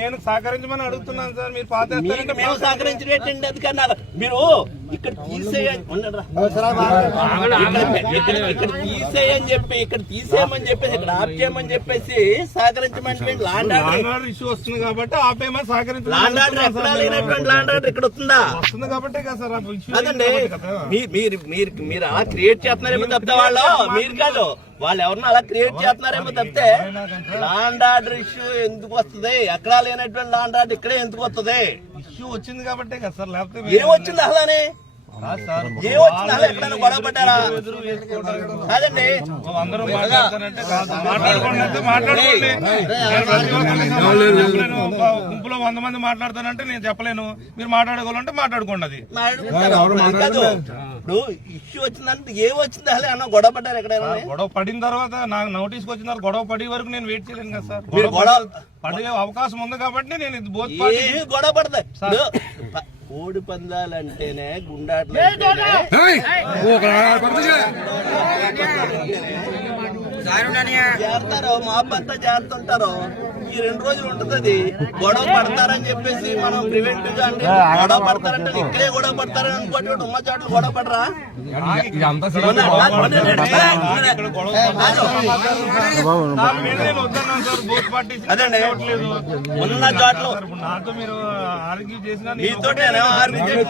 నేను సహకరించమని అడుగుతున్నాను సార్. మీరు పాత మేము సహకరించినట్టండి అది కన్నా మీరు ఇక్కడ తీసేయని చెప్పి ఇక్కడ తీసేయమని చెప్పేసి ఇక్కడ ఆపేయమని చెప్పేసి సహకరించమని ల్యాండ్ ఆర్డర్ ఇష్యూ వస్తుంది కాబట్టి ఆపేయమని సహకరించాలి. ల్యాండ్ ఆర్డర్ ఎక్కడ లేనటువంటి ల్యాండ్ ఆర్డర్ ఇక్కడ వస్తుందా? వస్తుంది కాబట్టి కదా సార్ అదండి. మీరు అలా క్రియేట్ చేస్తున్నారేమో తప్పితే వాళ్ళు మీరు కాదు వాళ్ళు ఎవరన్నా అలా క్రియేట్ చేస్తున్నారేమో తప్పితే ల్యాండ్ ఆర్డర్ ఇష్యూ ఎందుకు వస్తుంది? ఎక్కడా లేనటువంటి ల్యాండ్ ఆర్డర్ ఇక్కడే ఎందుకు వస్తుంది? ఇష్యూ వచ్చింది కాబట్టి కదా సార్. లేకపోతే ఏం వచ్చింది అసలు? ఏ వచ్చింది అసలు? ఎక్కడైనా గొడవ పడ్డారా? కాదండి, అందరూ మాట్లాడుతానంటే మాట్లాడుకోండి. గుంపులో 100 మంది మాట్లాడతానంటే నేను చెప్పలేను. మీరు మాట్లాడుకోవాలంటే మాట్లాడుకోండి. అది కాదు. ఇప్పుడు ఇష్యూ వచ్చిందంటే ఏ వచ్చింది అసలు? అన్న గొడవ పడ్డారు ఎక్కడైనా? గొడవ పడిన తర్వాత నాకు నోటీస్కి వచ్చిన తర్వాత గొడవ పడే వరకు నేను వెయిట్ చేయలేను కదా సార్. గొడవ పడే అవకాశం ఉంది కాబట్టి నేను ఇది గొడవ పడతాయి. కోడి పందాలంటేనే గుండాట్లు చేరతారు, మా అబ్బంతా చేరుతుంటారు. ఈ 2 రోజులు ఉంటుంది. గొడవ పడతారని చెప్పేసి మనం ప్రివెంటివ్ గా అంటే గొడవ పడతారంటే ఇక్కడే గొడవ పడతారని అనుకోండి. ఉమ్మ చాట్లు గొడవ పడరా? అదండి ఉన్న చాట్లు నాతో మీరు ఆర్గ్యూ చేసిన మీతో ఆర్గ్యూ చేసి